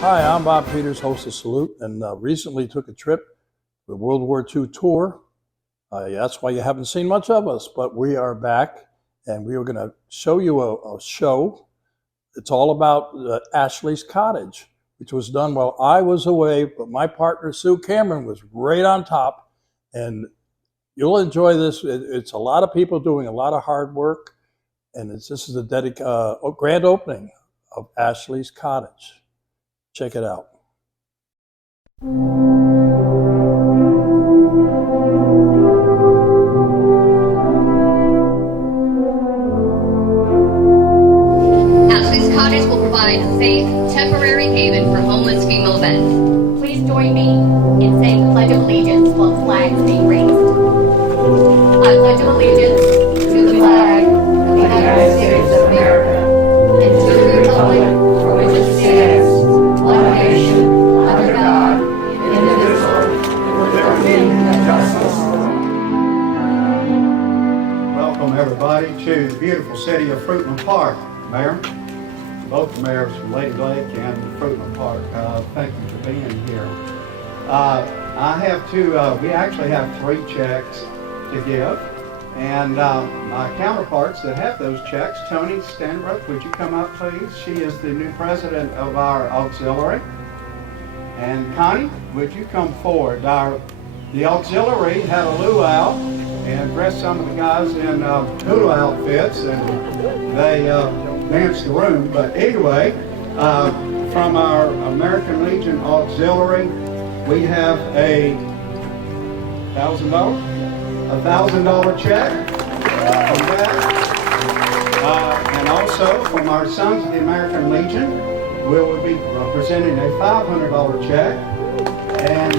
Hi, I'm Bob Peters, host of Salute, and recently took a trip, the World War II tour. That's why you haven't seen much of us, but we are back, and we are going to show you a show. It's all about Ashley's Cottage, which was done while I was away, but my partner, Sue Cameron, was right on top, and you'll enjoy this. It's a lot of people doing a lot of hard work, and this is the grand opening of Ashley's Cottage. Check it out. Ashley's Cottage will provide a safe, temporary haven for homeless female men. Please join me in saying the Pledge of Allegiance while the flag is being raised. I pledge allegiance to the flag of the United States of America and to the republic for which it stands, one nation, under God, indivisible, with liberty and justice. Welcome everybody to the beautiful city of Fruitland Park. Mayor, both the mayors from Lady Lake and Fruitland Park, thank you for being here. We actually have 3 checks to give, and my counterparts that have those checks, Tony Stanbrook, would you come up please? She is the new president of our auxiliary. And Connie, would you come forward? The auxiliary had a luau and dressed some of the guys in hula outfits, and they danced the room. But anyway, from our American Legion auxiliary, we have a $1,000 check from that. And also from our Sons of the American Legion, we will be presenting a $500 check. And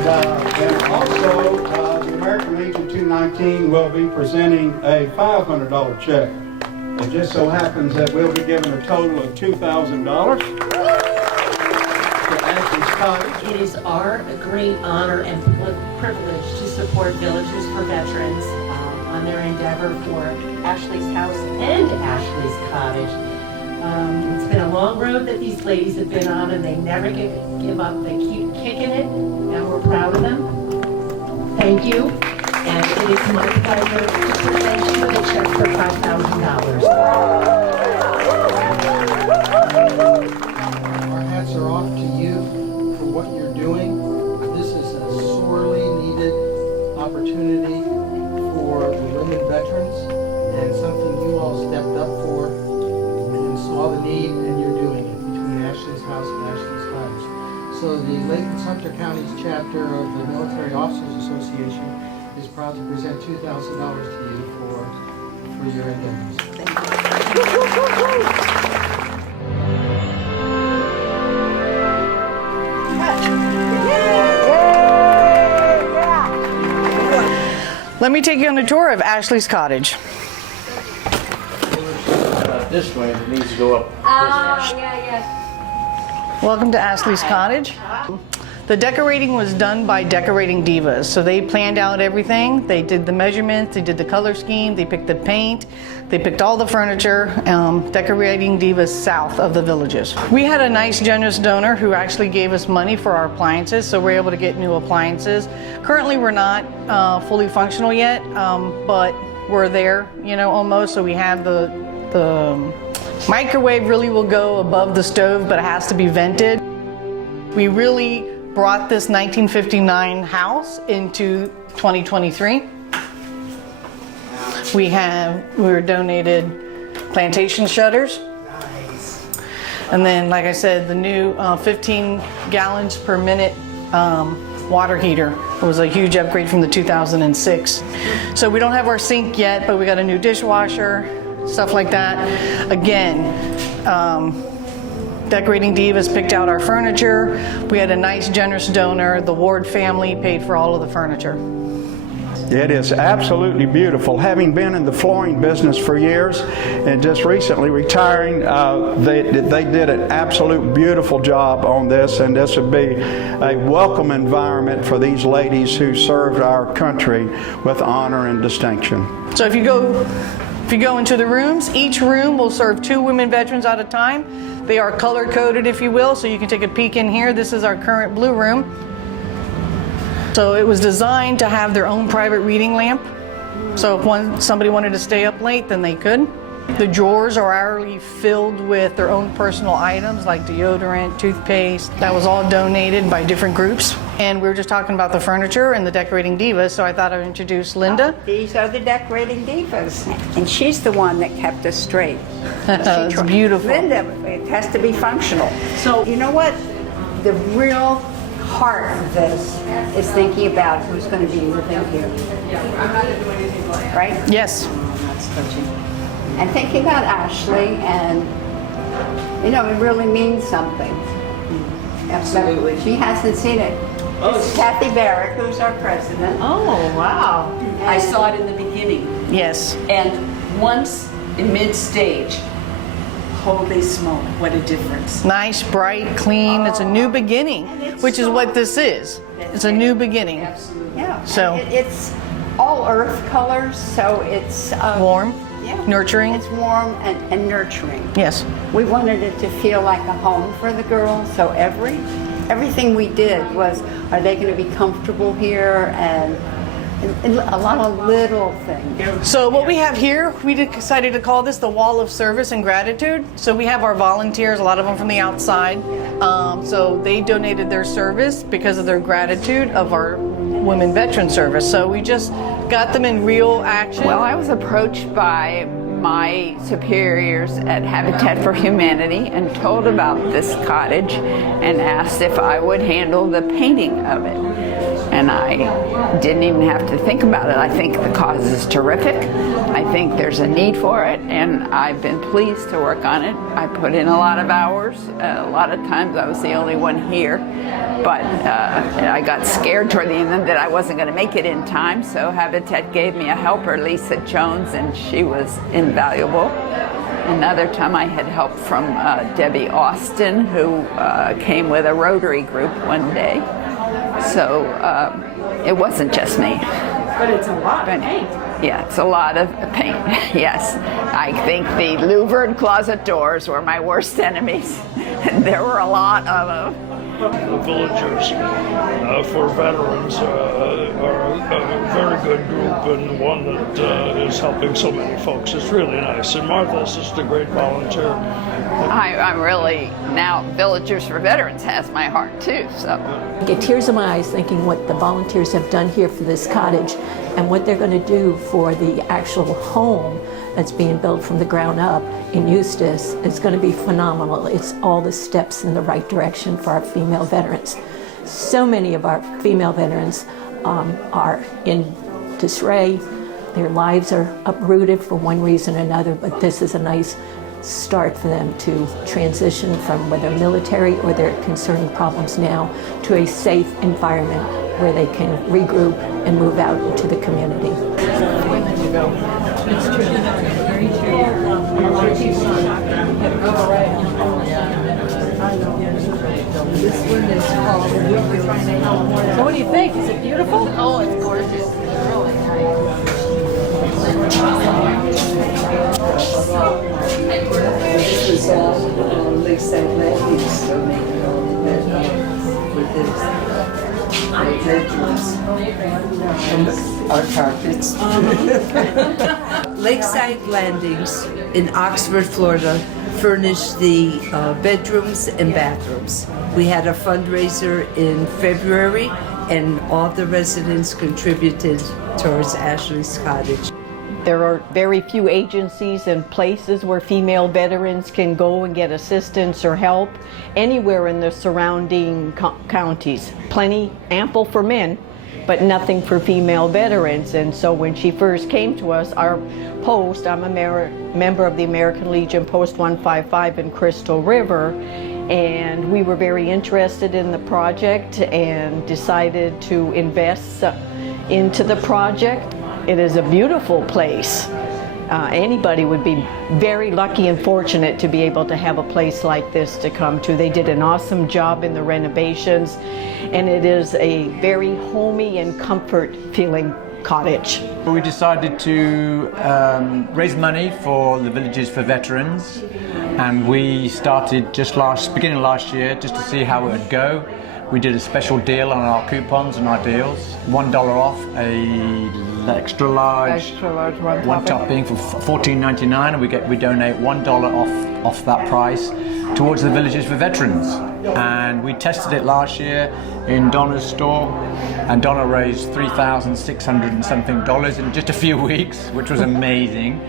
also the American Legion 219 will be presenting a $500 check. It just so happens that we'll be giving a total of $2,000 to Ashley's Cottage. It is our great honor and privilege to support Villages for Veterans on their endeavor for Ashley's House and Ashley's Cottage. It's been a long road that these ladies have been on, and they never give up. They keep kicking it, and we're proud of them. Thank you. And it is my pleasure to present you with a check for $5,000. Our hats are off to you for what you're doing. This is a sorely needed opportunity for the women veterans, and something you all stepped up for and saw the need, and you're doing it between Ashley's House and Ashley's Cottage. So the Lake and Sumter County's chapter of the Military Officers Association is proud to present $2,000 to you for your endeavors. Let me take you on a tour of Ashley's Cottage. This way, it needs to go up. Welcome to Ashley's Cottage. The decorating was done by Decorating Divas. So they planned out everything. They did the measurements, they did the color scheme, they picked the paint, they picked all the furniture. Decorating Divas south of the Villages. We had a nice generous donor who actually gave us money for our appliances, so we're able to get new appliances. Currently we're not fully functional yet, but we're there, almost. So we have the microwave really will go above the stove, but it has to be vented. We really brought this 1959 house into 2023. We were donated plantation shutters. Nice. And then, like I said, the new 15 gallons per minute water heater. It was a huge upgrade from the 2006. So we don't have our sink yet, but we got a new dishwasher, stuff like that. Again, Decorating Divas picked out our furniture. We had a nice, generous donor. The Ward family paid for all of the furniture. It is absolutely beautiful. Having been in the flooring business for years and just recently retiring, they did an absolute beautiful job on this, and this would be a welcome environment for these ladies who served our country with honor and distinction. So if you go into the rooms, each room will serve 2 women veterans at a time. They are color coded, if you will, so you can take a peek in here. This is our current blue room. So it was designed to have their own private reading lamp. So if somebody wanted to stay up late, then they could. The drawers are already filled with their own personal items like deodorant, toothpaste. That was all donated by different groups. And we were just talking about the furniture and the decorating divas, so I thought I would introduce Linda. These are the decorating divas, and she's the one that kept us straight. It's beautiful. Linda, it has to be functional. So you know what? The real heart of this is thinking about who's going to be living here. Right? Yes. And thinking about Ashley, and you know, it really means something. Absolutely. She hasn't seen it. This is Kathy Barrick, who's our president. Oh, wow. I saw it in the beginning. Yes. And once in mid-stage, holy smoke, what a difference. Nice, bright, clean. It's a new beginning, which is what this is. It's a new beginning. Yeah. So It's all earth colors, so it's warm, yeah. nurturing. It's warm and nurturing. Yes. We wanted it to feel like a home for the girls, so everything we did was, are they going to be comfortable here, and a lot of little things. So what we have here, we decided to call this the Wall of Service and Gratitude. So we have our volunteers, a lot of them from the outside. So they donated their service because of their gratitude of our Women Veteran Service. So we just got them in real action. Well, I was approached by my superiors at Habitat for Humanity and told about this cottage and asked if I would handle the painting of it. And I didn't even have to think about it. I think the cause is terrific. I think there's a need for it, and I've been pleased to work on it. I put in a lot of hours. A lot of times I was the only one here, but I got scared toward the end that I wasn't going to make it in time, so Habitat gave me a helper, Lisa Jones, and she was invaluable. Another time I had help from Debbie Austin, who came with a Rotary group one day. So it wasn't just me. But it's a lot of paint. Yeah, it's a lot of paint, yes. I think the louvered closet doors were my worst enemies. There were a lot of them. The villagers for veterans are a very good group, and one that is helping so many folks. It's really nice. And Martha's just a great volunteer. I'm really, now Villagers for Veterans has my heart too, so. I get tears in my eyes thinking what the volunteers have done here for this cottage and what they're going to do for the actual home that's being built from the ground up in Eustis is going to be phenomenal. It's all the steps in the right direction for our female veterans. So many of our female veterans are in disarray. Their lives are uprooted for one reason or another, but this is a nice start for them to transition from whether military or their concerning problems now to a safe environment where they can regroup and move out into the community. This one is called So what do you think? Is it beautiful? Oh, it's gorgeous. Really This is all Lakeside Ladies donated all the bedrooms with this. Bedrooms and our carpets. Lakeside Landings in Oxford, Florida furnished the bedrooms and bathrooms. We had a fundraiser in February, and all the residents contributed towards Ashley's Cottage. There are very few agencies and places where female veterans can go and get assistance or help anywhere in the surrounding counties. Plenty, ample for men, but nothing for female veterans. And so when she first came to us, our post, I'm a member of the American Legion Post 155 in Crystal River, and we were very interested in the project and decided to invest into the project. It is a beautiful place. Anybody would be very lucky and fortunate to be able to have a place like this to come to. They did an awesome job in the renovations, and it is a very homey and comfort-feeling cottage. We decided to raise money for the Villages for Veterans and we started beginning of last year, just to see how it would go. We did a special deal on our coupons and our deals. $1 off a extra large one topping for $14.99, and we donate $1 off that price towards the Villages for Veterans. And we tested it last year in Donna's store, and Donna raised $3,600 and something in just a few weeks, which was amazing.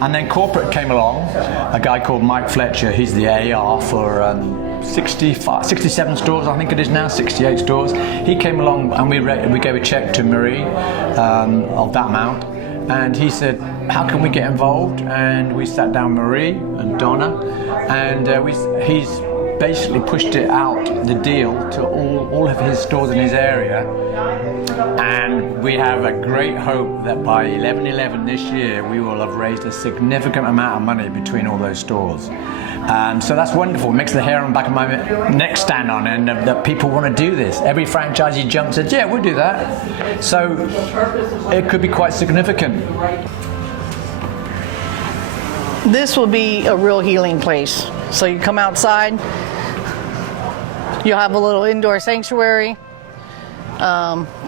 And then corporate came along, a guy called Mike Fletcher. He's the AR for 67 stores, I think it is now, 68 stores. He came along and we gave a check to Marie of that amount, and he said, how can we get involved? And we sat down Marie and Donna, and he's basically pushed it out, the deal, to all of his stores in his area. And we have a great hope that by 11/11 this year, we will have raised a significant amount of money between all those stores. So that's wonderful. It makes the hair on the back of my neck stand on end that people want to do this. Every franchisee jumps and says, yeah, we'll do that. So it could be quite significant. This will be a real healing place. So you come outside, you'll have a little indoor sanctuary,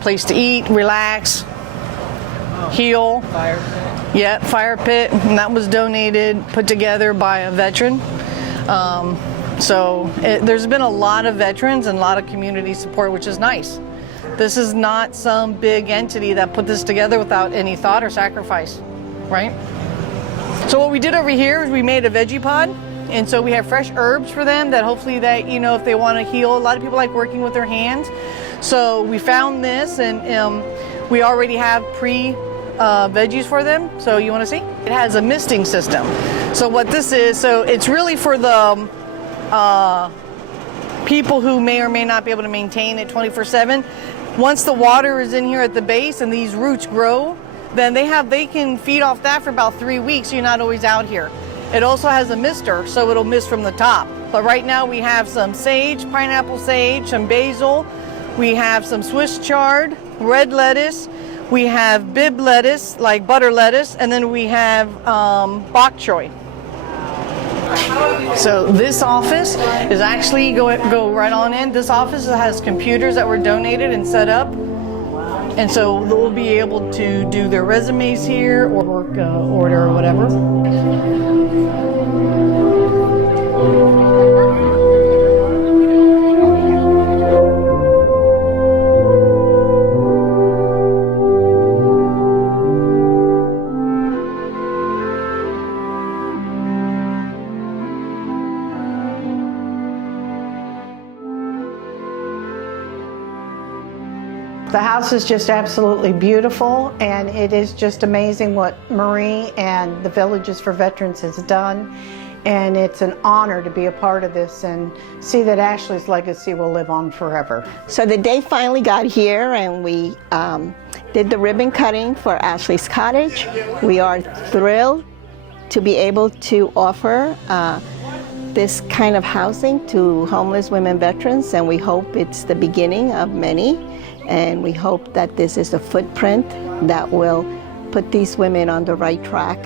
place to eat, relax, heal. Fire pit. Yeah, fire pit, and that was donated, put together by a veteran. There's been a lot of veterans and a lot of community support, which is nice. This is not some big entity that put this together without any thought or sacrifice, right? So what we did over here is we made a veggie pod, and so we have fresh herbs for them that hopefully if they want to heal. A lot of people like working with their hands. So we found this, and we already have veggies for them. So you want to see? It has a misting system. So what this is, so it's really for the people who may or may not be able to maintain it 24/7. Once the water is in here at the base and these roots grow, then they can feed off that for about 3 weeks. So you're not always out here. It also has a mister, so it'll mist from the top. But right now we have some sage, pineapple sage, some basil. We have some Swiss chard, red lettuce. We have bib lettuce, like butter lettuce, and then we have bok choy. So this office is actually, go right on in, this office has computers that were donated and set up. And so they'll be able to do their resumes here or work order or whatever. The house is just absolutely beautiful, and it is just amazing what Marie and the Villages for Veterans has done. And it's an honor to be a part of this and see that Ashley's legacy will live on forever. So the day finally got here, and we did the ribbon cutting for Ashley's Cottage. We are thrilled to be able to offer this kind of housing to homeless women veterans, and we hope it's the beginning of many. And we hope that this is a footprint that will put these women on the right track.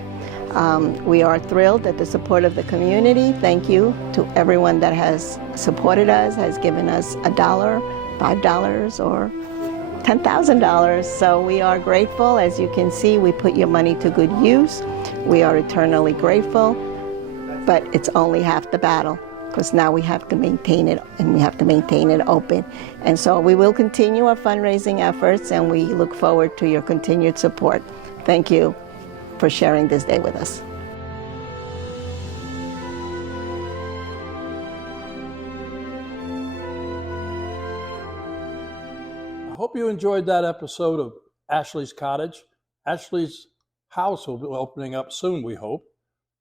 We are thrilled at the support of the community. Thank you to everyone that has supported us, has given us $1, $5, or $10,000. So we are grateful. As you can see, we put your money to good use. We are eternally grateful, but it's only half the battle, because now we have to maintain it, and we have to maintain it open. And so we will continue our fundraising efforts, and we look forward to your continued support. Thank you for sharing this day with us. I hope you enjoyed that episode of Ashley's Cottage. Ashley's house will be opening up soon, we hope.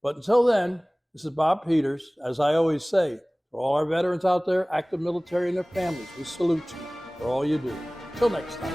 But until then, this is Bob Peters. As I always say, for all our veterans out there, active military and their families, we salute you for all you do. Till next time.